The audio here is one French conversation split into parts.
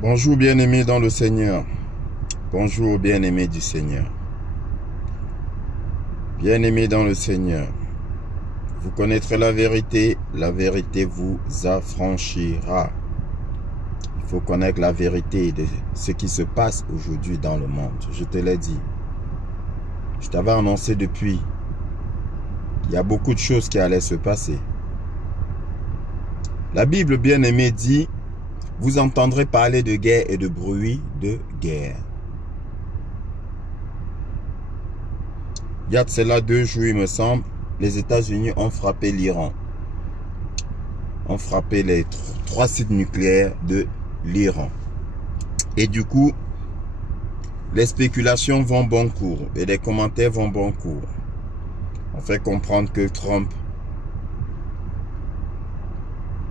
Bonjour bien-aimés dans le Seigneur. Bonjour bien-aimés du Seigneur. Bien-aimés dans le Seigneur. Vous connaîtrez la vérité vous affranchira. Il faut connaître la vérité de ce qui se passe aujourd'hui dans le monde. Je te l'ai dit. Je t'avais annoncé depuis. Il y a beaucoup de choses qui allaient se passer. La Bible bien-aimée dit: vous entendrez parler de guerre et de bruit de guerre. Il y a de cela 2 jours, il me semble, les États-Unis ont frappé l'Iran. Ont frappé les 3 sites nucléaires de l'Iran. Et du coup, les spéculations vont bon cours et les commentaires vont bon cours. On fait comprendre que Trump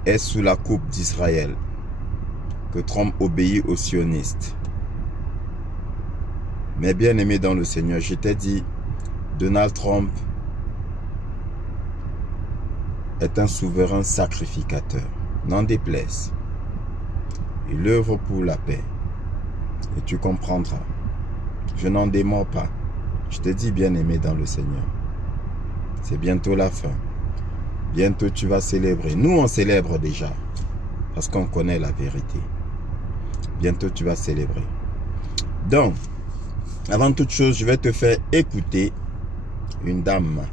est sous la coupe d'Israël. Que Trump obéit aux sionistes. Mais bien aimé dans le Seigneur, je t'ai dit, Donald Trump est un souverain sacrificateur. N'en déplaise. Il œuvre pour la paix. Et tu comprendras. Je n'en démords pas. Je te dis bien aimé dans le Seigneur. C'est bientôt la fin. Bientôt tu vas célébrer. Nous on célèbre déjà. Parce qu'on connaît la vérité. Bientôt tu vas célébrer. Donc, avant toute chose, je vais te faire écouter une dame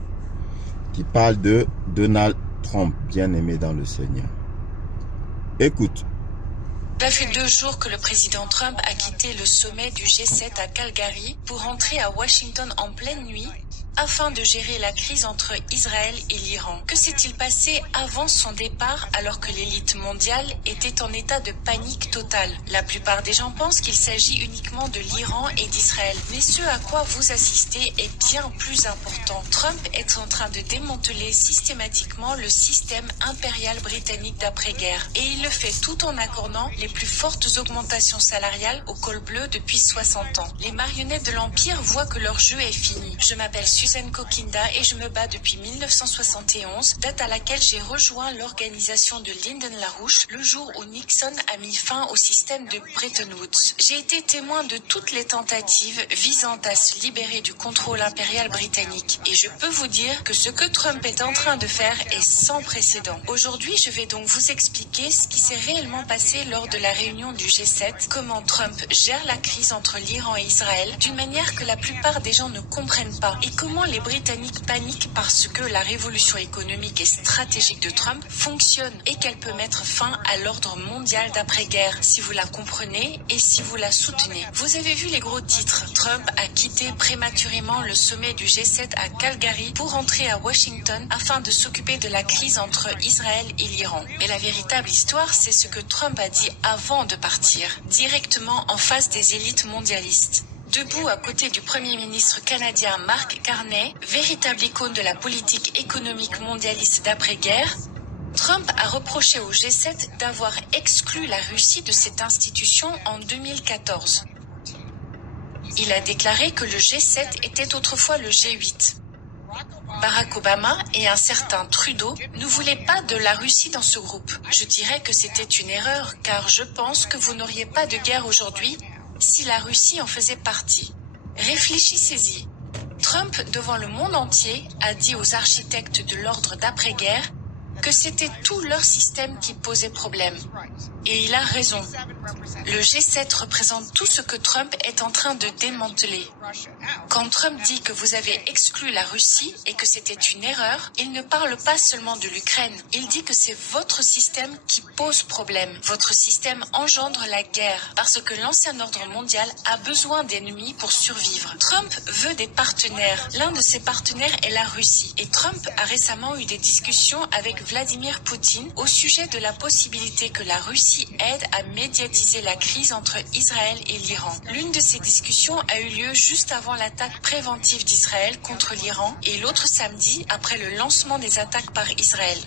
qui parle de Donald Trump, bien aimé dans le Seigneur. Écoute. Cela fait 2 jours que le président Trump a quitté le sommet du G7 à Calgary pour rentrer à Washington en pleine nuit afin de gérer la crise entre Israël et l'Iran. Que s'est-il passé avant son départ alors que l'élite mondiale était en état de panique totale? La plupart des gens pensent qu'il s'agit uniquement de l'Iran et d'Israël. Mais ce à quoi vous assistez est bien plus important. Trump est en train de démanteler systématiquement le système impérial britannique d'après-guerre. Et il le fait tout en accordant les plus fortes augmentations salariales au col bleu depuis 60 ans. Les marionnettes de l'Empire voient que leur jeu est fini. Je m'appelle Susan Kokinda et je me bats depuis 1971, date à laquelle j'ai rejoint l'organisation de Lyndon LaRouche le jour où Nixon a mis fin au système de Bretton Woods. J'ai été témoin de toutes les tentatives visant à se libérer du contrôle impérial britannique. Et je peux vous dire que ce que Trump est en train de faire est sans précédent. Aujourd'hui, je vais donc vous expliquer ce qui s'est réellement passé lors de la réunion du G7, comment Trump gère la crise entre l'Iran et Israël d'une manière que la plupart des gens ne comprennent pas, et comment les Britanniques paniquent parce que la révolution économique et stratégique de Trump fonctionne et qu'elle peut mettre fin à l'ordre mondial d'après-guerre si vous la comprenez et si vous la soutenez. Vous avez vu les gros titres. Trump a quitté prématurément le sommet du G7 à Calgary pour rentrer à Washington afin de s'occuper de la crise entre Israël et l'Iran. Mais la véritable histoire, c'est ce que Trump a dit avant de partir, directement en face des élites mondialistes. Debout à côté du Premier ministre canadien Mark Carney, véritable icône de la politique économique mondialiste d'après-guerre, Trump a reproché au G7 d'avoir exclu la Russie de cette institution en 2014. Il a déclaré que le G7 était autrefois le G8. Barack Obama et un certain Trudeau ne voulaient pas de la Russie dans ce groupe. Je dirais que c'était une erreur, car je pense que vous n'auriez pas de guerre aujourd'hui si la Russie en faisait partie. Réfléchissez-y. Trump, devant le monde entier, a dit aux architectes de l'ordre d'après-guerre que c'était tout leur système qui posait problème. Et il a raison. Le G7 représente tout ce que Trump est en train de démanteler. Quand Trump dit que vous avez exclu la Russie et que c'était une erreur, il ne parle pas seulement de l'Ukraine. Il dit que c'est votre système qui pose problème. Votre système engendre la guerre parce que l'ancien ordre mondial a besoin d'ennemis pour survivre. Trump veut des partenaires. L'un de ses partenaires est la Russie. Et Trump a récemment eu des discussions avec Vladimir Poutine au sujet de la possibilité que la Russie aide à médiatiser la crise entre Israël et l'Iran. L'une de ces discussions a eu lieu juste avant l'attaque préventive d'Israël contre l'Iran et l'autre samedi après le lancement des attaques par Israël.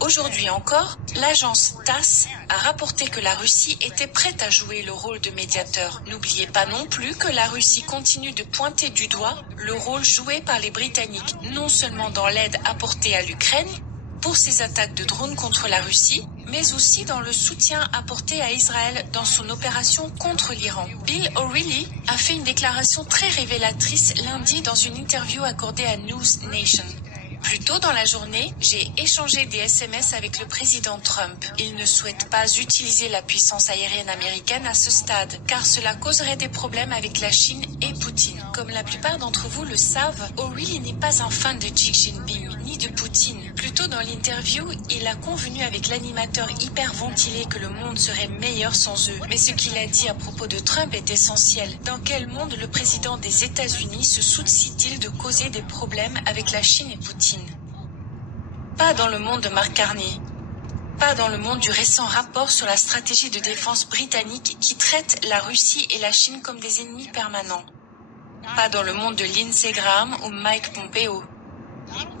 Aujourd'hui encore, l'agence TASS a rapporté que la Russie était prête à jouer le rôle de médiateur. N'oubliez pas non plus que la Russie continue de pointer du doigt le rôle joué par les Britanniques, non seulement dans l'aide apportée à l'Ukraine, pour ses attaques de drones contre la Russie, mais aussi dans le soutien apporté à Israël dans son opération contre l'Iran. Bill O'Reilly a fait une déclaration très révélatrice lundi dans une interview accordée à News Nation. Plus tôt dans la journée, j'ai échangé des SMS avec le président Trump. Il ne souhaite pas utiliser la puissance aérienne américaine à ce stade, car cela causerait des problèmes avec la Chine et Poutine. Comme la plupart d'entre vous le savent, O'Reilly n'est pas un fan de Xi Jinping, ni de Poutine. Plus tôt dans l'interview, il a convenu avec l'animateur hyperventilé que le monde serait meilleur sans eux. Mais ce qu'il a dit à propos de Trump est essentiel. Dans quel monde le président des États-Unis se soucie-t-il de causer des problèmes avec la Chine et Poutine? Pas dans le monde de Mark Carney. Pas dans le monde du récent rapport sur la stratégie de défense britannique qui traite la Russie et la Chine comme des ennemis permanents. Pas dans le monde de Lindsey Graham ou Mike Pompeo.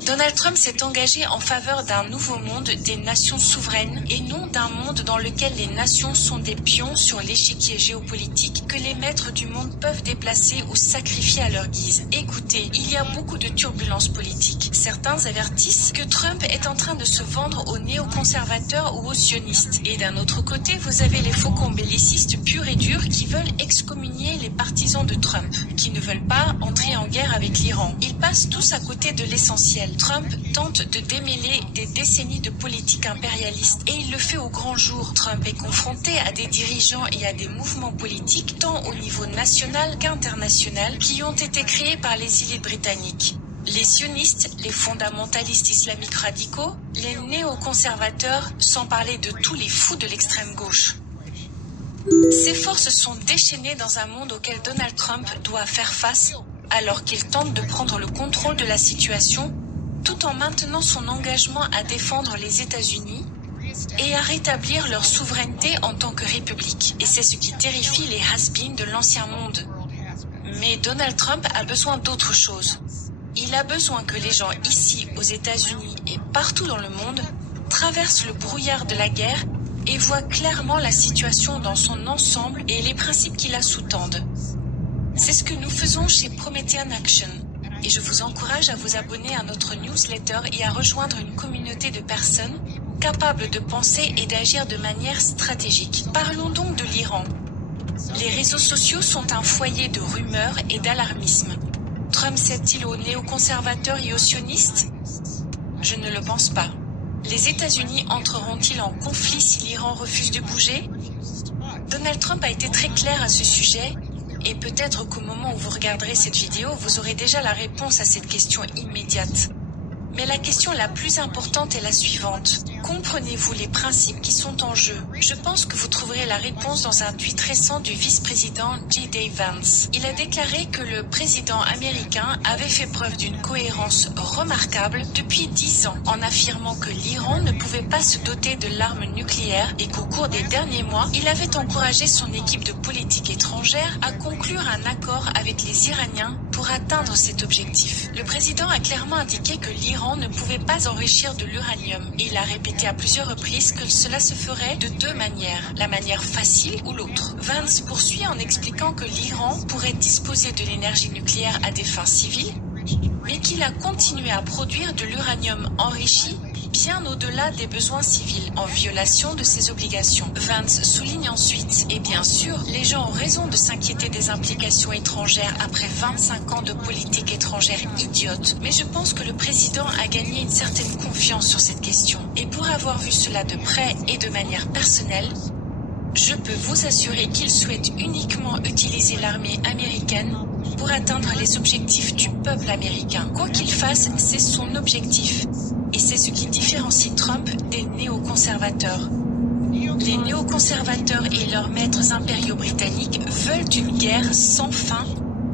Donald Trump s'est engagé en faveur d'un nouveau monde des nations souveraines et non d'un monde dans lequel les nations sont des pions sur l'échiquier géopolitique que les maîtres du monde peuvent déplacer ou sacrifier à leur guise. Écoutez, il y a beaucoup de turbulences politiques. Certains avertissent que Trump est en train de se vendre aux néoconservateurs ou aux sionistes. Et d'un autre côté, vous avez les faucons bellicistes purs et durs qui veulent excommunier les partisans de Trump, qui ne veulent pas entrer en guerre avec l'Iran. Ils passent tous à côté de l'essentiel. Trump tente de démêler des décennies de politique impérialiste et il le fait au grand jour. Trump est confronté à des dirigeants et à des mouvements politiques tant au niveau national qu'international qui ont été créés par les élites britanniques. Les sionistes, les fondamentalistes islamiques radicaux, les néoconservateurs, sans parler de tous les fous de l'extrême gauche. Ces forces sont déchaînées dans un monde auquel Donald Trump doit faire face alors qu'il tente de prendre le contrôle de la situation, tout en maintenant son engagement à défendre les États-Unis et à rétablir leur souveraineté en tant que république. Et c'est ce qui terrifie les has-beens de l'ancien monde. Mais Donald Trump a besoin d'autre chose. Il a besoin que les gens ici, aux États-Unis et partout dans le monde, traversent le brouillard de la guerre et voient clairement la situation dans son ensemble et les principes qui la sous-tendent. C'est ce que nous faisons chez Promethean Action. Et je vous encourage à vous abonner à notre newsletter et à rejoindre une communauté de personnes capables de penser et d'agir de manière stratégique. Parlons donc de l'Iran. Les réseaux sociaux sont un foyer de rumeurs et d'alarmisme. Trump cède-t-il aux néoconservateurs et aux sionistes? Je ne le pense pas. Les États-Unis entreront-ils en conflit si l'Iran refuse de bouger? Donald Trump a été très clair à ce sujet. Et peut-être qu'au moment où vous regarderez cette vidéo, vous aurez déjà la réponse à cette question immédiate. Mais la question la plus importante est la suivante. Comprenez-vous les principes qui sont en jeu? Je pense que vous trouverez la réponse dans un tweet récent du vice-président J.D. Vance. Il a déclaré que le président américain avait fait preuve d'une cohérence remarquable depuis 10 ans, en affirmant que l'Iran ne pouvait pas se doter de l'arme nucléaire et qu'au cours des derniers mois, il avait encouragé son équipe de politique étrangère à conclure un accord avec les Iraniens pour atteindre cet objectif. Le président a clairement indiqué que l'Iran ne pouvait pas enrichir de l'uranium et il a répété à plusieurs reprises que cela se ferait de deux manières, la manière facile ou l'autre. Vance poursuit en expliquant que l'Iran pourrait disposer de l'énergie nucléaire à des fins civiles, mais qu'il a continué à produire de l'uranium enrichi bien au-delà des besoins civils, en violation de ses obligations. Vance souligne ensuite, et bien sûr, les gens ont raison de s'inquiéter des implications étrangères après 25 ans de politique étrangère idiote, mais je pense que le président a gagné une certaine confiance sur cette question. Et pour avoir vu cela de près et de manière personnelle, je peux vous assurer qu'il souhaite uniquement utiliser l'armée américaine pour atteindre les objectifs du peuple américain. Quoi qu'il fasse, c'est son objectif. Et c'est ce qui différencie Trump des néoconservateurs. Les néoconservateurs et leurs maîtres impériaux britanniques veulent une guerre sans fin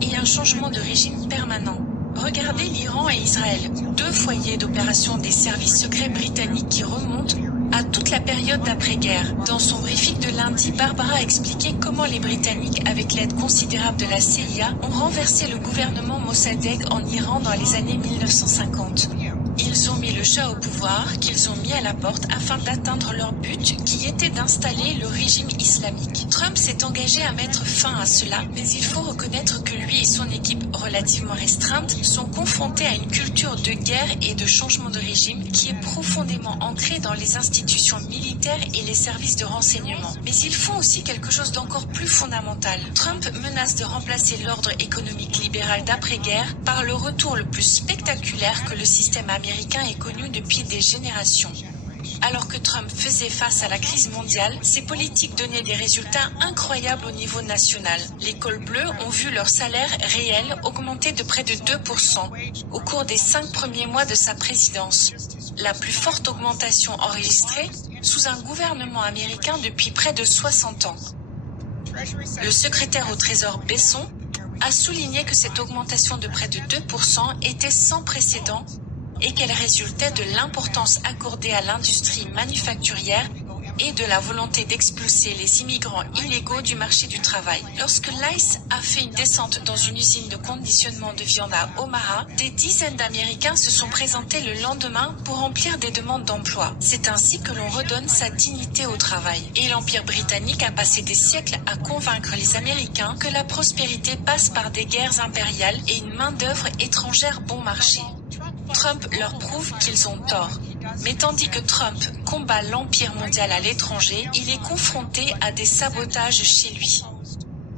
et un changement de régime permanent. Regardez l'Iran et Israël, deux foyers d'opération des services secrets britanniques qui remontent à toute la période d'après-guerre. Dans son briefing de lundi, Barbara a expliqué comment les Britanniques, avec l'aide considérable de la CIA, ont renversé le gouvernement Mossadegh en Iran dans les années 1950. Ils ils ont mis le chat au pouvoir, qu'ils ont mis à la porte afin d'atteindre leur but qui était d'installer le régime islamique. Trump s'est engagé à mettre fin à cela, mais il faut reconnaître que lui et son équipe relativement restreinte sont confrontés à une culture de guerre et de changement de régime qui est profondément ancrée dans les institutions militaires et les services de renseignement. Mais ils font aussi quelque chose d'encore plus fondamental. Trump menace de remplacer l'ordre économique libéral d'après-guerre par le retour le plus spectaculaire que le système américain ait connu depuis des générations. Alors que Trump faisait face à la crise mondiale, ses politiques donnaient des résultats incroyables au niveau national. Les cols bleus ont vu leur salaire réel augmenter de près de 2% au cours des 5 premiers mois de sa présidence. La plus forte augmentation enregistrée sous un gouvernement américain depuis près de 60 ans. Le secrétaire au Trésor Besson a souligné que cette augmentation de près de 2% était sans précédent et qu'elle résultait de l'importance accordée à l'industrie manufacturière et de la volonté d'expulser les immigrants illégaux du marché du travail. Lorsque l'ICE a fait une descente dans une usine de conditionnement de viande à Omaha, des dizaines d'Américains se sont présentés le lendemain pour remplir des demandes d'emploi. C'est ainsi que l'on redonne sa dignité au travail. Et l'Empire britannique a passé des siècles à convaincre les Américains que la prospérité passe par des guerres impériales et une main-d'œuvre étrangère bon marché. Trump leur prouve qu'ils ont tort. Mais tandis que Trump combat l'empire mondial à l'étranger, il est confronté à des sabotages chez lui.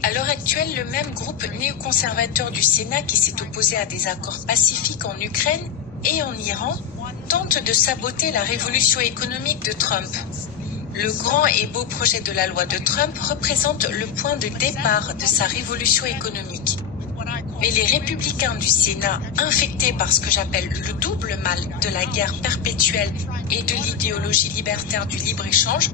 À l'heure actuelle, le même groupe néoconservateur du Sénat qui s'est opposé à des accords pacifiques en Ukraine et en Iran tente de saboter la révolution économique de Trump. Le grand et beau projet de la loi de Trump représente le point de départ de sa révolution économique. Mais les républicains du Sénat, infectés par ce que j'appelle le double mal de la guerre perpétuelle et de l'idéologie libertaire du libre-échange,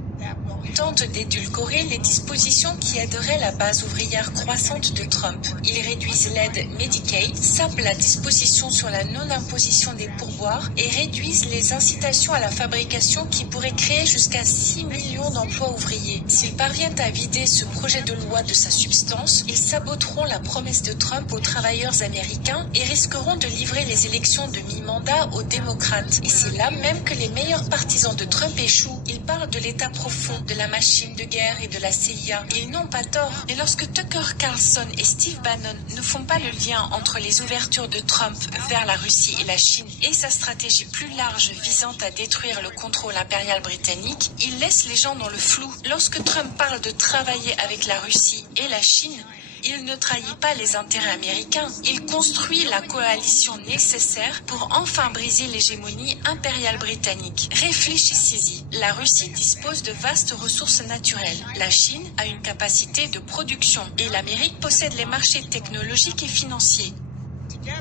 tentent d'édulcorer les dispositions qui aideraient la base ouvrière croissante de Trump. Ils réduisent l'aide Medicaid, sapent la disposition sur la non-imposition des pourboires et réduisent les incitations à la fabrication qui pourraient créer jusqu'à 6 millions d'emplois ouvriers. S'ils parviennent à vider ce projet de loi de sa substance, ils saboteront la promesse de Trump aux travailleurs américains et risqueront de livrer les élections de mi-mandat aux démocrates. Et c'est là même que les meilleurs partisans de Trump échouent. Ils parlent de l'état profond, de la machine de guerre et de la CIA. Ils n'ont pas tort. Et lorsque Tucker Carlson et Steve Bannon ne font pas le lien entre les ouvertures de Trump vers la Russie et la Chine et sa stratégie plus large visant à détruire le contrôle impérial britannique, ils laissent les gens dans le flou. Lorsque Trump parle de travailler avec la Russie et la Chine, il ne trahit pas les intérêts américains. Il construit la coalition nécessaire pour enfin briser l'hégémonie impériale britannique. Réfléchissez-y. La Russie dispose de vastes ressources naturelles. La Chine a une capacité de production. Et l'Amérique possède les marchés technologiques et financiers.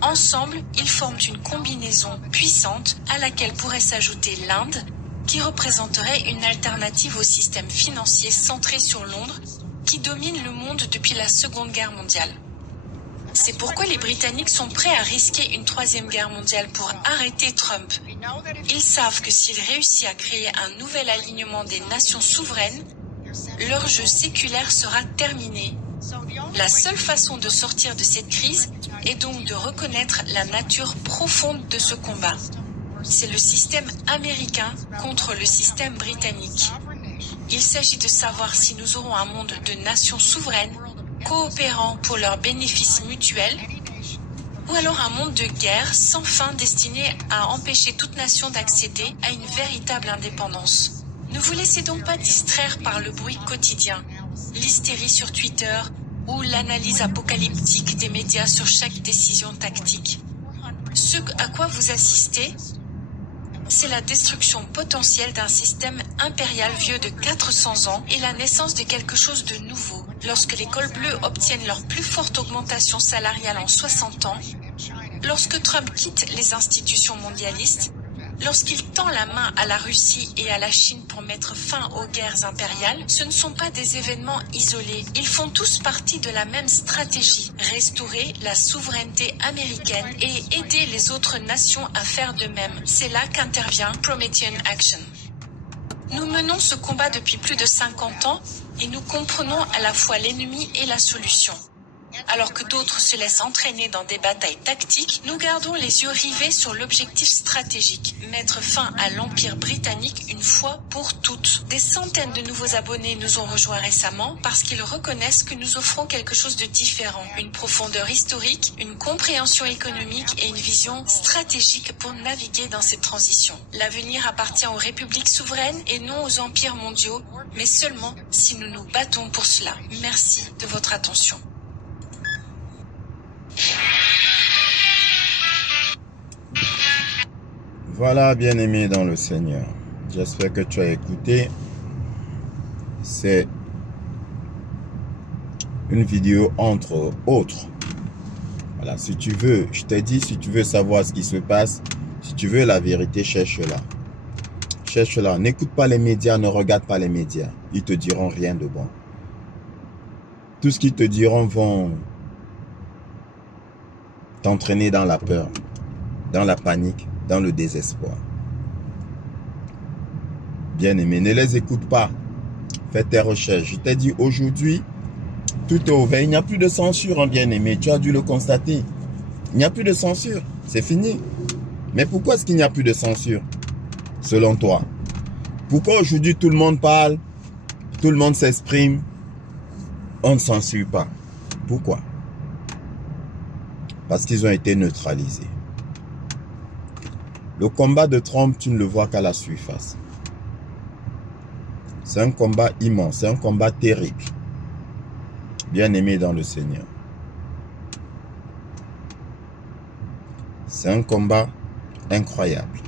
Ensemble, ils forment une combinaison puissante à laquelle pourrait s'ajouter l'Inde, qui représenterait une alternative au système financier centré sur Londres, qui domine le monde depuis la Seconde Guerre mondiale. C'est pourquoi les Britanniques sont prêts à risquer une troisième guerre mondiale pour arrêter Trump. Ils savent que s'il réussit à créer un nouvel alignement des nations souveraines, leur jeu séculaire sera terminé. La seule façon de sortir de cette crise est donc de reconnaître la nature profonde de ce combat. C'est le système américain contre le système britannique. Il s'agit de savoir si nous aurons un monde de nations souveraines, coopérant pour leurs bénéfices mutuels, ou alors un monde de guerre sans fin destiné à empêcher toute nation d'accéder à une véritable indépendance. Ne vous laissez donc pas distraire par le bruit quotidien, l'hystérie sur Twitter ou l'analyse apocalyptique des médias sur chaque décision tactique. Ce à quoi vous assistez, c'est la destruction potentielle d'un système impérial vieux de 400 ans et la naissance de quelque chose de nouveau. Lorsque les cols bleus obtiennent leur plus forte augmentation salariale en 60 ans, lorsque Trump quitte les institutions mondialistes, lorsqu'il tend la main à la Russie et à la Chine pour mettre fin aux guerres impériales, ce ne sont pas des événements isolés. Ils font tous partie de la même stratégie, restaurer la souveraineté américaine et aider les autres nations à faire de même. C'est là qu'intervient Promethean Action. Nous menons ce combat depuis plus de 50 ans et nous comprenons à la fois l'ennemi et la solution. Alors que d'autres se laissent entraîner dans des batailles tactiques, nous gardons les yeux rivés sur l'objectif stratégique, mettre fin à l'Empire britannique une fois pour toutes. Des centaines de nouveaux abonnés nous ont rejoints récemment parce qu'ils reconnaissent que nous offrons quelque chose de différent, une profondeur historique, une compréhension économique et une vision stratégique pour naviguer dans cette transition. L'avenir appartient aux républiques souveraines et non aux empires mondiaux, mais seulement si nous nous battons pour cela. Merci de votre attention. Voilà, bien-aimé dans le Seigneur. J'espère que tu as écouté. C'est une vidéo entre autres. Voilà, si tu veux, je t'ai dit, si tu veux savoir ce qui se passe, si tu veux la vérité, cherche-la. Cherche-la. N'écoute pas les médias, ne regarde pas les médias. Ils te diront rien de bon. Tout ce qu'ils te diront vont t'entraîner dans la peur, dans la panique, dans le désespoir. Bien-aimé, ne les écoute pas. Fais tes recherches. Je t'ai dit aujourd'hui, tout est ouvert. Il n'y a plus de censure, hein, bien-aimé. Tu as dû le constater. Il n'y a plus de censure. C'est fini. Mais pourquoi est-ce qu'il n'y a plus de censure, selon toi? Pourquoi aujourd'hui tout le monde parle, tout le monde s'exprime, on ne censure pas? Pourquoi? Parce qu'ils ont été neutralisés. Le combat de Trump, tu ne le vois qu'à la surface. C'est un combat immense, c'est un combat terrible. Bien-aimé dans le Seigneur. C'est un combat incroyable.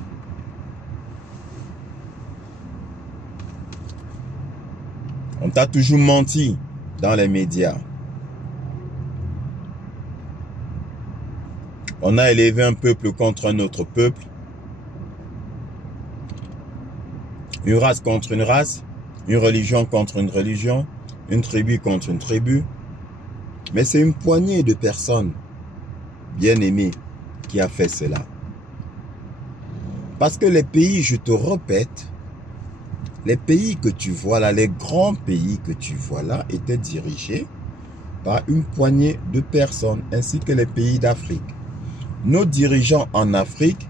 On t'a toujours menti dans les médias. On a élevé un peuple contre un autre peuple. Une race contre une race. Une religion contre une religion. Une tribu contre une tribu. Mais c'est une poignée de personnes bien-aimées qui a fait cela. Parce que les pays, je te répète, les pays que tu vois là, les grands pays que tu vois là, étaient dirigés par une poignée de personnes, ainsi que les pays d'Afrique. Nos dirigeants en Afrique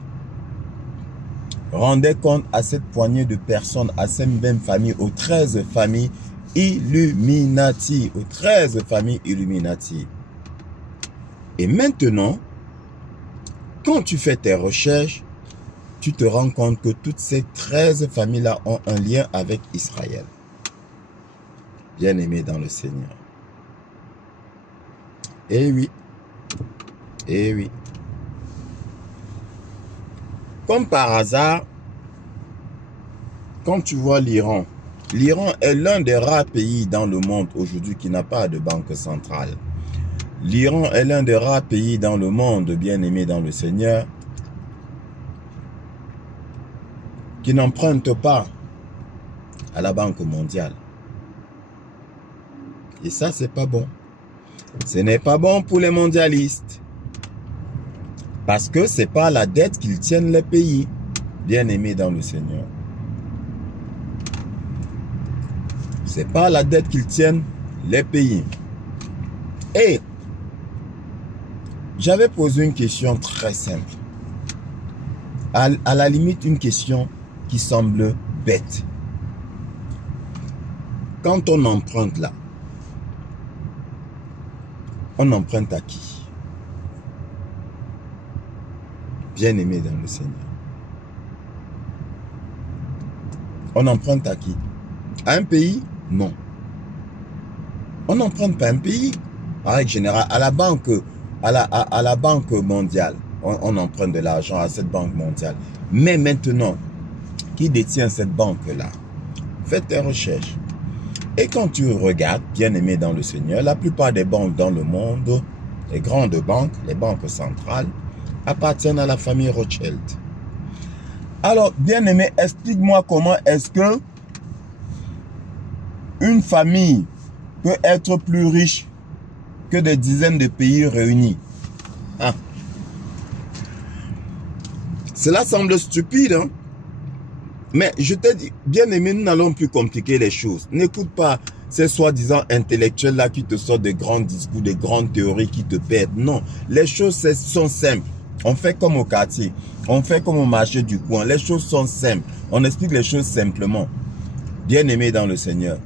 rendaient compte à cette poignée de personnes, à ces mêmes familles, aux 13 familles Illuminati, aux 13 familles Illuminati. Et maintenant, quand tu fais tes recherches, tu te rends compte que toutes ces 13 familles-là ont un lien avec Israël. Bien-aimé dans le Seigneur. Eh oui. Eh oui. Comme par hasard, quand tu vois l'Iran, l'Iran est l'un des rares pays dans le monde aujourd'hui qui n'a pas de banque centrale. L'Iran est l'un des rares pays dans le monde, bien-aimé dans le Seigneur, qui n'emprunte pas à la Banque mondiale. Et ça, c'est pas bon. Ce n'est pas bon pour les mondialistes. Parce que c'est pas la dette qu'ils tiennent les pays, bien-aimés dans le Seigneur. C'est pas la dette qu'ils tiennent les pays. Et j'avais posé une question très simple. À la limite, une question qui semble bête. Quand on emprunte là, on emprunte à qui? Bien-aimé dans le Seigneur. On emprunte à qui? À un pays? Non. On n'emprunte pas à un pays. En règle générale, à la banque, à la banque mondiale, on emprunte de l'argent à cette banque mondiale. Mais maintenant, qui détient cette banque-là? Fais tes recherches. Et quand tu regardes, bien-aimé dans le Seigneur, la plupart des banques dans le monde, les grandes banques, les banques centrales, appartiennent à la famille Rothschild. Alors, bien-aimé, explique-moi comment est-ce que une famille peut être plus riche que des dizaines de pays réunis. Ah. Cela semble stupide, hein? Mais je te dis, bien-aimé, nous n'allons plus compliquer les choses. N'écoute pas ces soi-disant intellectuels-là qui te sortent des grands discours, des grandes théories qui te perdent. Non, les choses sont simples. On fait comme au quartier, on fait comme au marché du coin. Les choses sont simples. On explique les choses simplement. Bien-aimé dans le Seigneur,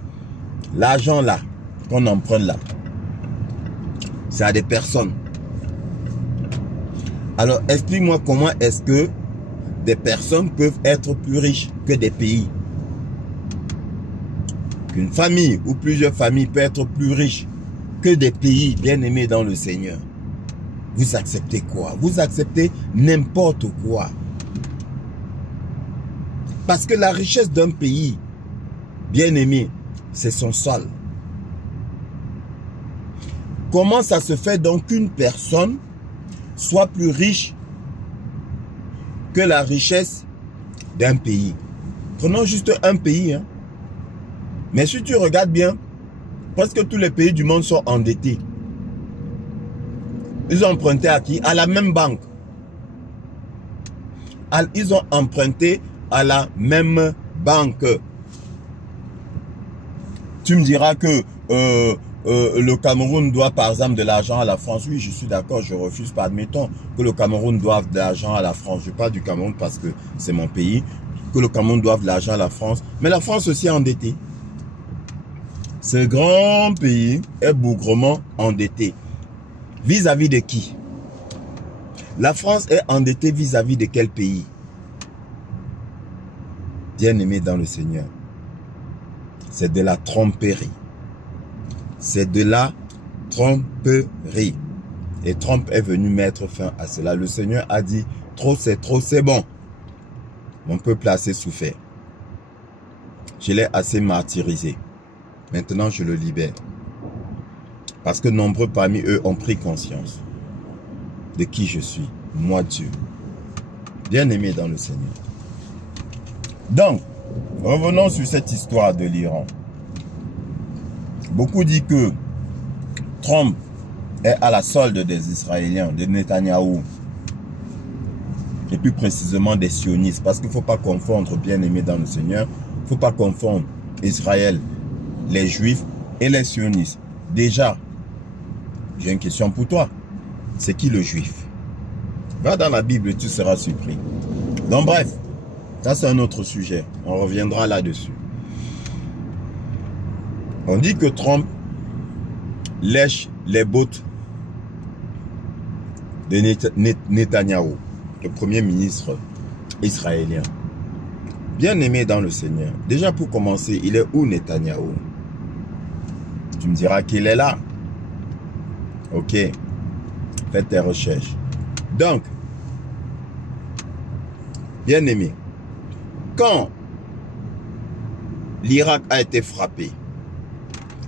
l'argent là, qu'on emprunte là, c'est à des personnes. Alors, explique-moi comment est-ce que des personnes peuvent être plus riches que des pays. Qu'une famille ou plusieurs familles peuvent être plus riches que des pays, bien-aimés dans le Seigneur. Vous acceptez quoi? Vous acceptez n'importe quoi. Parce que la richesse d'un pays, bien-aimé, c'est son sol. Comment ça se fait donc qu'une personne soit plus riche que la richesse d'un pays? Prenons juste un pays. Hein. Mais si tu regardes bien, presque tous les pays du monde sont endettés. Ils ont emprunté à qui? À la même banque. Ils ont emprunté à la même banque. Tu me diras que le Cameroun doit par exemple de l'argent à la France. Oui, je suis d'accord, je refuse pas. Admettons que le Cameroun doive de l'argent à la France. Je parle du Cameroun parce que c'est mon pays. Que le Cameroun doive de l'argent à la France. Mais la France aussi est endettée. Ce grand pays est bougrement endetté. Vis-à-vis de qui? La France est endettée vis-à-vis de quel pays? Bien-aimé dans le Seigneur, c'est de la tromperie. C'est de la tromperie. Et Trump est venu mettre fin à cela. Le Seigneur a dit, trop, c'est bon. Mon peuple a assez souffert. Je l'ai assez martyrisé. Maintenant, je le libère. Parce que nombreux parmi eux ont pris conscience de qui je suis, moi Dieu. Bien-aimé dans le Seigneur. Donc, revenons sur cette histoire de l'Iran. Beaucoup disent que Trump est à la solde des Israéliens, de Netanyahou. Et plus précisément des sionistes. Parce qu'il ne faut pas confondre, bien-aimé dans le Seigneur, il ne faut pas confondre Israël, les Juifs et les sionistes. Déjà, j'ai une question pour toi. C'est qui le Juif? Va dans la Bible et tu seras surpris. Donc bref, ça c'est un autre sujet. On reviendra là-dessus. On dit que Trump lèche les bottes de Netanyahou, le premier ministre israélien. Bien-aimé dans le Seigneur. Déjà pour commencer, il est où Netanyahou? Tu me diras qu'il est là. Ok. Fais tes recherches. Donc, bien-aimé, quand l'Irak a été frappé,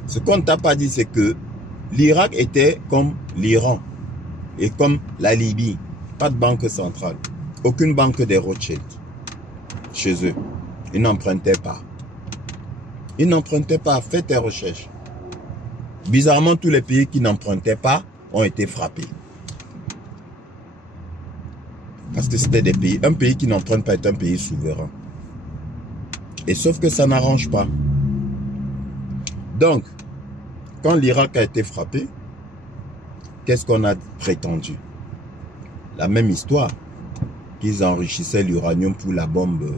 ce qu'on ne t'a pas dit, c'est que l'Irak était comme l'Iran et comme la Libye. Pas de banque centrale. Aucune banque des Rothschild chez eux. Ils n'empruntaient pas. Ils n'empruntaient pas. Fais tes recherches. Bizarrement, tous les pays qui n'empruntaient pas ont été frappés. Parce que c'était des pays. Un pays qui n'emprunte pas est un pays souverain. Et sauf que ça n'arrange pas. Donc, quand l'Irak a été frappé, qu'est-ce qu'on a prétendu? La même histoire. Qu'ils enrichissaient l'uranium pour la bombe,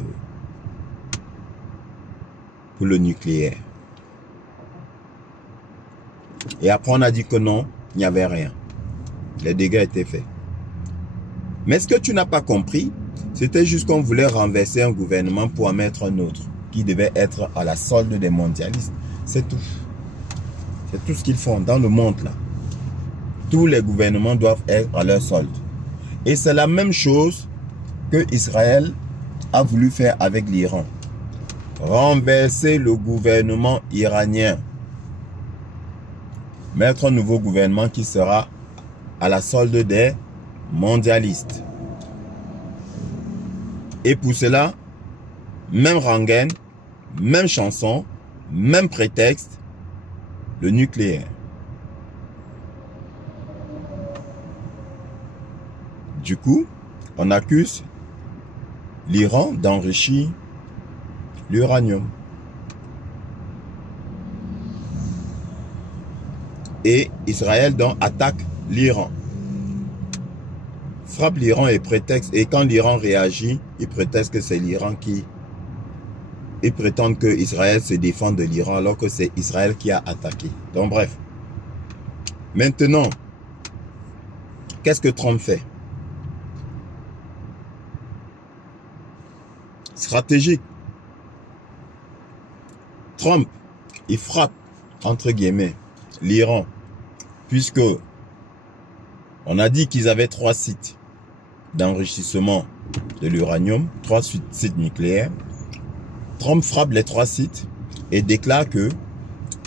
pour le nucléaire. Et après, on a dit que non, il n'y avait rien. Les dégâts étaient faits. Mais ce que tu n'as pas compris, c'était juste qu'on voulait renverser un gouvernement pour en mettre un autre, qui devait être à la solde des mondialistes. C'est tout. C'est tout ce qu'ils font dans le monde là. Tous les gouvernements doivent être à leur solde. Et c'est la même chose que Israël a voulu faire avec l'Iran. Renverser le gouvernement iranien. Mettre un nouveau gouvernement qui sera à la solde des mondialistes. Et pour cela, même rengaine, même chanson, même prétexte, le nucléaire. Du coup, on accuse l'Iran d'enrichir l'uranium. Et Israël donc attaque l'Iran. Frappe l'Iran et prétexte, et quand l'Iran réagit, il prétexte que c'est l'Iran qui... Ils prétendent que Israël se défend de l'Iran alors que c'est Israël qui a attaqué. Donc bref. Maintenant, qu'est-ce que Trump fait? Stratégique. Trump, il frappe, entre guillemets, l'Iran, puisque on a dit qu'ils avaient 3 sites d'enrichissement de l'uranium, 3 sites nucléaires. Trump frappe les 3 sites et déclare que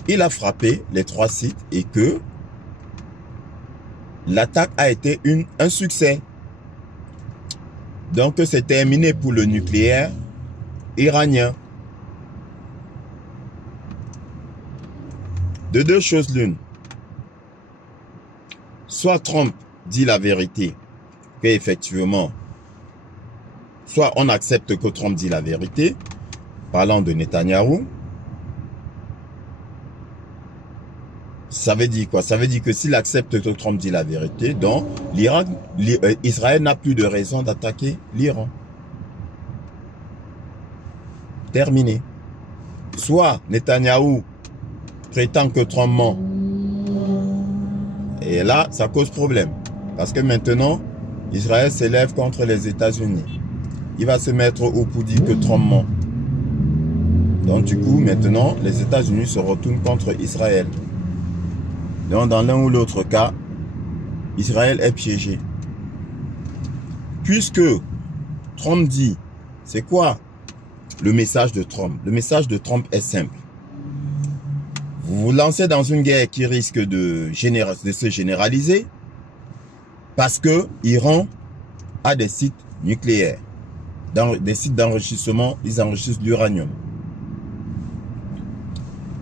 il a frappé les 3 sites et que l'attaque a été un succès. Donc c'est terminé pour le nucléaire iranien. De 2 choses l'une. Soit Trump dit la vérité, qu'effectivement, soit on accepte que Trump dit la vérité, parlant de Netanyahou. Ça veut dire quoi? Ça veut dire que s'il accepte que Trump dit la vérité, donc Israël n'a plus de raison d'attaquer l'Iran. Terminé. Soit Netanyahou prétend que Trump ment. Et là, ça cause problème. Parce que maintenant, Israël s'élève contre les États-Unis. Il va se mettre au pour dire que Trump ment. Donc du coup, maintenant, les États-Unis se retournent contre Israël. Donc dans l'un ou l'autre cas, Israël est piégé. Puisque Trump dit, c'est quoi le message de Trump? Le message de Trump est simple. Vous vous lancez dans une guerre qui risque de se généraliser parce que l'Iran a des sites nucléaires, des sites d'enrichissement, ils enrichissent l'uranium.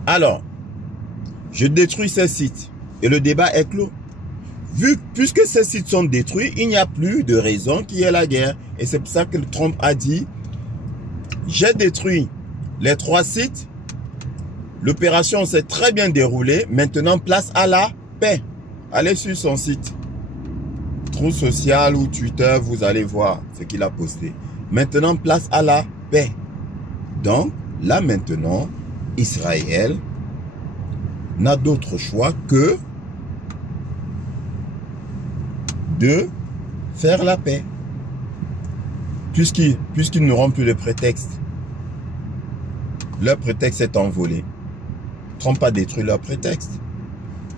Alors, je détruis ces sites et le débat est clos. Puisque ces sites sont détruits, il n'y a plus de raison qu'il y ait la guerre. Et c'est pour ça que Trump a dit, j'ai détruit les 3 sites, l'opération s'est très bien déroulée, maintenant place à la paix. Allez sur son site, Truth Social ou Twitter, vous allez voir ce qu'il a posté. Maintenant place à la paix. Donc, là maintenant, Israël n'a d'autre choix que de faire la paix. Puisqu'ils n'auront plus de prétexte. Leur prétexte est envolé. Trump a détruit leur prétexte.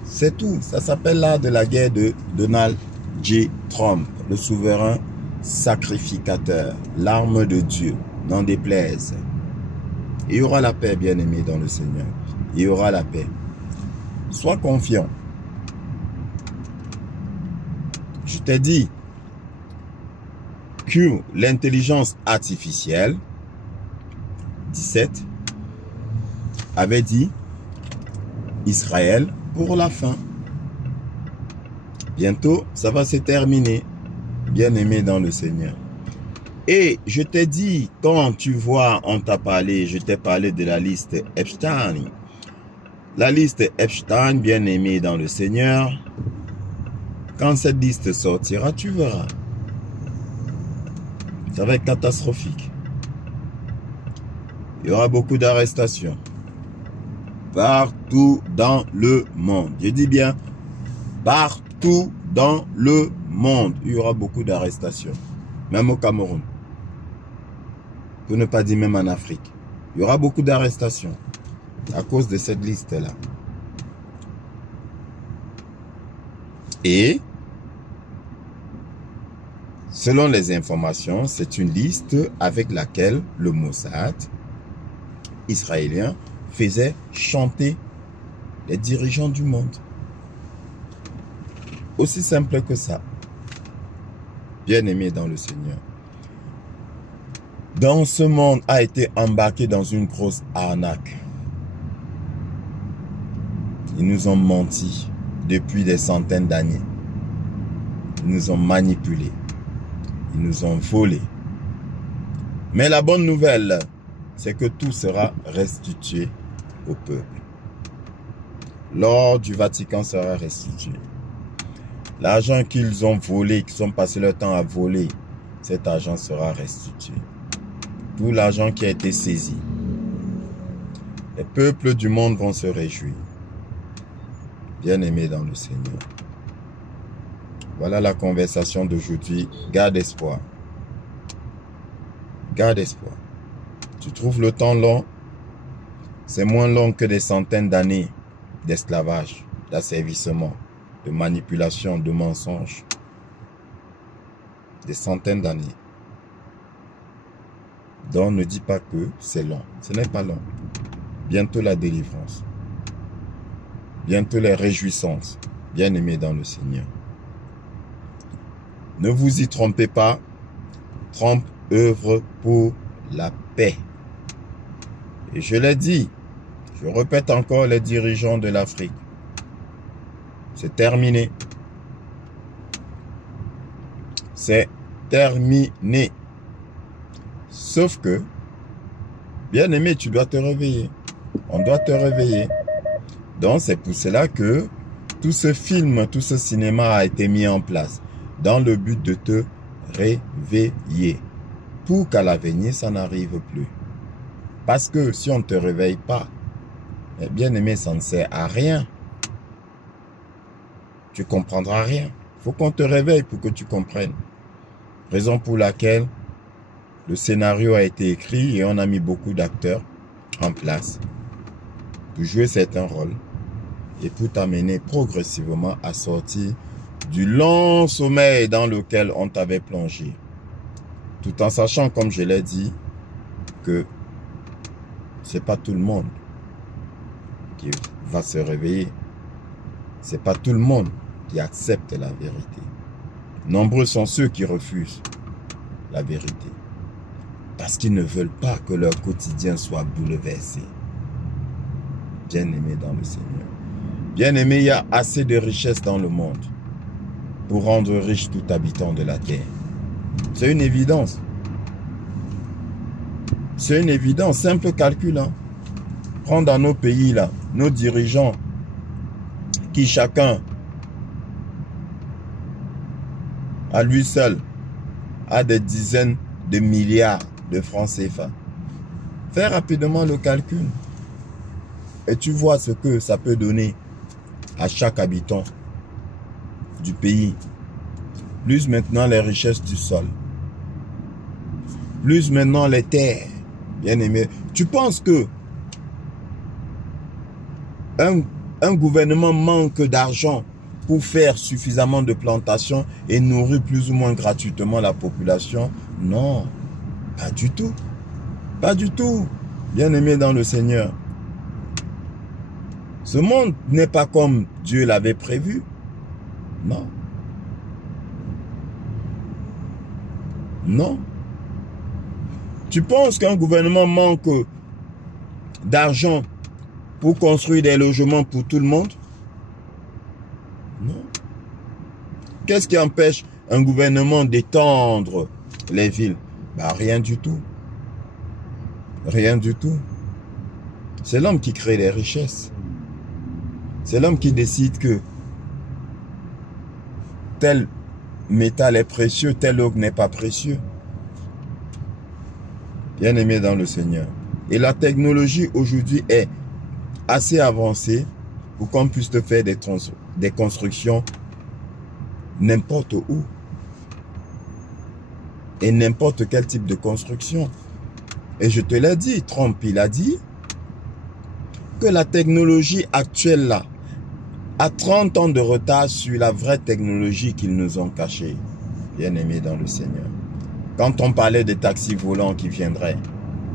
C'est tout. Ça s'appelle l'art de la guerre de Donald J. Trump, le souverain sacrificateur, l'arme de Dieu, n'en déplaise. Il y aura la paix, bien-aimé, dans le Seigneur. Il y aura la paix. Sois confiant. Je t'ai dit que l'intelligence artificielle, 17, avait dit Israël pour la fin. Bientôt, ça va se terminer, bien-aimé dans le Seigneur. Et je t'ai dit, quand tu vois, on t'a parlé, je t'ai parlé de la liste Epstein. La liste Epstein, bien-aimé dans le Seigneur, quand cette liste sortira, tu verras. Ça va être catastrophique. Il y aura beaucoup d'arrestations. Partout dans le monde. Je dis bien, partout dans le monde. Il y aura beaucoup d'arrestations. Même au Cameroun. Pour ne pas dire même en Afrique. Il y aura beaucoup d'arrestations. À cause de cette liste-là. Et, selon les informations, c'est une liste avec laquelle le Mossad israélien faisait chanter les dirigeants du monde. Aussi simple que ça. Bien-aimé dans le Seigneur. Dans ce monde a été embarqué dans une grosse arnaque. Ils nous ont menti depuis des centaines d'années. Ils nous ont manipulés. Ils nous ont volés. Mais la bonne nouvelle, c'est que tout sera restitué au peuple. l'or du Vatican sera restitué. L'argent qu'ils ont volé, qu'ils ont passé leur temps à voler, cet argent sera restitué. Tout l'argent qui a été saisi. Les peuples du monde vont se réjouir. Bien-aimés dans le Seigneur. Voilà la conversation d'aujourd'hui. Garde espoir. Garde espoir. Tu trouves le temps long? C'est moins long que des centaines d'années d'esclavage, d'asservissement, de manipulation, de mensonges. Des centaines d'années. Donc ne dis pas que c'est long. Ce n'est pas long. Bientôt la délivrance. Bientôt les réjouissances. Bien-aimés dans le Seigneur. Ne vous y trompez pas. Trump œuvre pour la paix. Et je l'ai dit, je répète encore les dirigeants de l'Afrique. C'est terminé. C'est terminé. Sauf que, bien-aimé, tu dois te réveiller. On doit te réveiller. Donc, c'est pour cela que tout ce film, tout ce cinéma a été mis en place dans le but de te réveiller. Pour qu'à l'avenir, ça n'arrive plus. Parce que si on ne te réveille pas, bien-aimé, ça ne sert à rien. Tu ne comprendras rien. Il faut qu'on te réveille pour que tu comprennes. Raison pour laquelle le scénario a été écrit et on a mis beaucoup d'acteurs en place pour jouer certains rôles et pour t'amener progressivement à sortir du long sommeil dans lequel on t'avait plongé. Tout en sachant, comme je l'ai dit, que c'est pas tout le monde qui va se réveiller. C'est pas tout le monde qui accepte la vérité. Nombreux sont ceux qui refusent la vérité. Parce qu'ils ne veulent pas que leur quotidien soit bouleversé. Bien-aimés dans le Seigneur. Bien-aimés, il y a assez de richesses dans le monde pour rendre riche tout habitant de la terre. C'est une évidence. C'est une évidence, simple calcul. Hein. Prends dans nos pays, là, nos dirigeants, qui chacun, à lui seul, a des dizaines de milliards de francs CFA. Fais rapidement le calcul. Et tu vois ce que ça peut donner à chaque habitant du pays. Plus maintenant les richesses du sol. Plus maintenant les terres. Bien aimé. Tu penses que un gouvernement manque d'argent pour faire suffisamment de plantations et nourrir plus ou moins gratuitement la population? Non, pas du tout. Pas du tout. Bien aimé dans le Seigneur. Ce monde n'est pas comme Dieu l'avait prévu. Non. Non. Tu penses qu'un gouvernement manque d'argent pour construire des logements pour tout le monde? Non. Qu'est-ce qui empêche un gouvernement d'étendre les villes? Ben, rien du tout. Rien du tout. C'est l'homme qui crée les richesses. C'est l'homme qui décide que tel métal est précieux, tel autre n'est pas précieux. Bien-aimé dans le Seigneur. Et la technologie aujourd'hui est assez avancée pour qu'on puisse te faire des constructions n'importe où. Et n'importe quel type de construction. Et je te l'ai dit, Trump, il a dit que la technologie actuelle là a 30 ans de retard sur la vraie technologie qu'ils nous ont cachée. Bien-aimés dans le Seigneur. Quand on parlait des taxis volants qui viendraient,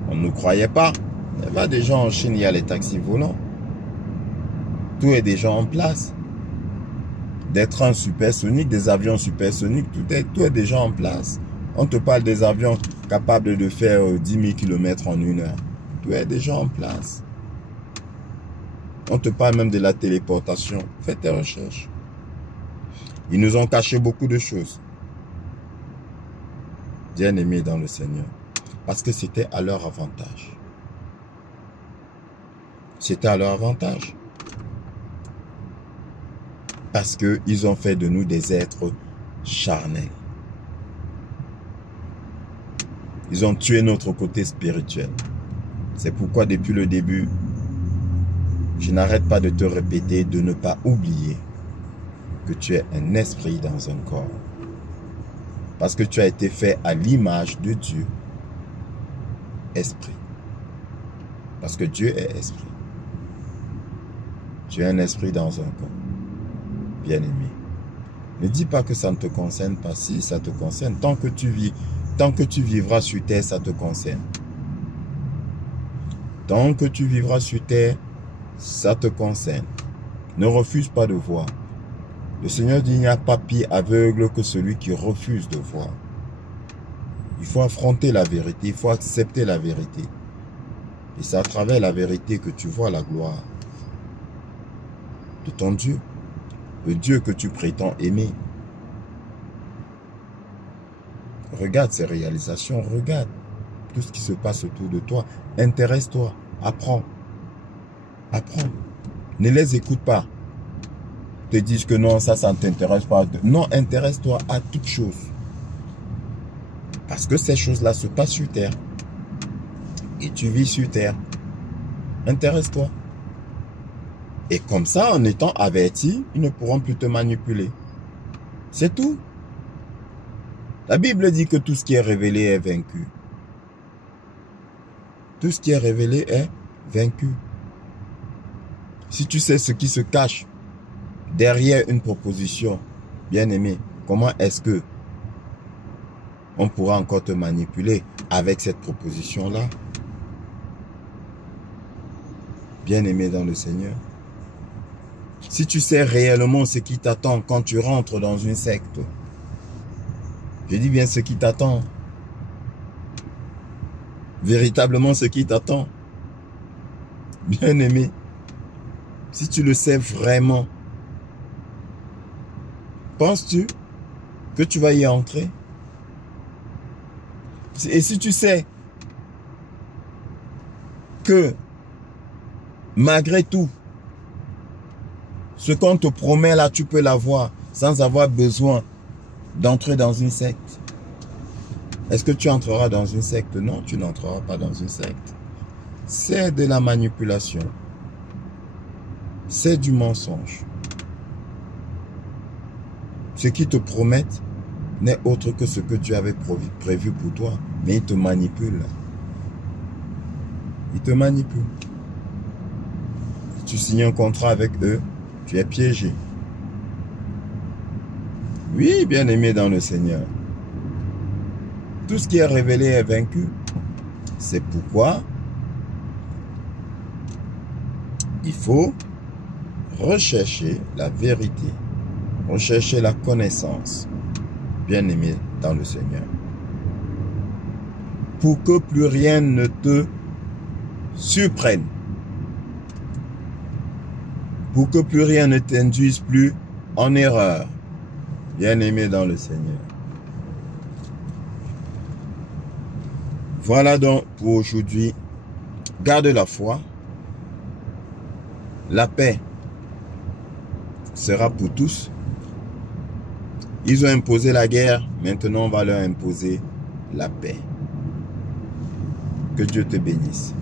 on ne nous croyait pas. Il y avait des gens en Chine, il y a les taxis volants. Tout est déjà en place. Des trains supersoniques, des avions supersoniques, tout est déjà en place. On te parle des avions capables de faire 10 000 km en 1 heure. Tout est déjà en place. On te parle même de la téléportation. Fais tes recherches. Ils nous ont caché beaucoup de choses. Bien-aimés dans le Seigneur. Parce que c'était à leur avantage. C'était à leur avantage. Parce qu'ils ont fait de nous des êtres charnels. Ils ont tué notre côté spirituel. C'est pourquoi depuis le début, je n'arrête pas de te répéter de ne pas oublier que tu es un esprit dans un corps. Parce que tu as été fait à l'image de Dieu. Esprit. Parce que Dieu est esprit. Tu es un esprit dans un corps. Bien-aimé. Ne dis pas que ça ne te concerne pas. Si, ça te concerne. Tant que tu vivras sur terre, ça te concerne. Tant que tu vivras sur terre, ça te concerne. Ne refuse pas de voir. Le Seigneur dit, il n'y a pas pire aveugle que celui qui refuse de voir. Il faut affronter la vérité, il faut accepter la vérité. Et c'est à travers la vérité que tu vois la gloire de ton Dieu, le Dieu que tu prétends aimer. Regarde ces réalisations, regarde tout ce qui se passe autour de toi. Intéresse-toi, apprends. Apprends. Ne les écoute pas. Te disent que non, ça ne t'intéresse pas. Non, intéresse-toi à toutes choses. Parce que ces choses-là se passent sur terre. Et tu vis sur terre. Intéresse-toi. Et comme ça, en étant averti, ils ne pourront plus te manipuler. C'est tout. La Bible dit que tout ce qui est révélé est vaincu. Tout ce qui est révélé est vaincu. Si tu sais ce qui se cache derrière une proposition, bien-aimé, comment est-ce que on pourra encore te manipuler avec cette proposition-là? Bien-aimé dans le Seigneur. Si tu sais réellement ce qui t'attend quand tu rentres dans une secte, je dis bien ce qui t'attend, véritablement ce qui t'attend, bien-aimé, si tu le sais vraiment, penses-tu que tu vas y entrer? Et si tu sais que malgré tout, ce qu'on te promet là, tu peux l'avoir sans avoir besoin d'entrer dans une secte. Est-ce que tu entreras dans une secte? Non, tu n'entreras pas dans une secte. C'est de la manipulation. C'est du mensonge. Ce qu'ils te promettent n'est autre que ce que tu avais prévu pour toi. Mais ils te manipulent. Ils te manipulent. Si tu signes un contrat avec eux, tu es piégé. Oui, bien-aimé dans le Seigneur. Tout ce qui est révélé est vaincu. C'est pourquoi il faut rechercher la vérité, rechercher la connaissance, bien-aimé dans le Seigneur. Pour que plus rien ne te surprenne. Pour que plus rien ne t'induise plus en erreur. Bien-aimé dans le Seigneur. Voilà donc pour aujourd'hui. Garde la foi. La paix sera pour tous. Ils ont imposé la guerre. Maintenant, on va leur imposer la paix. Que Dieu te bénisse.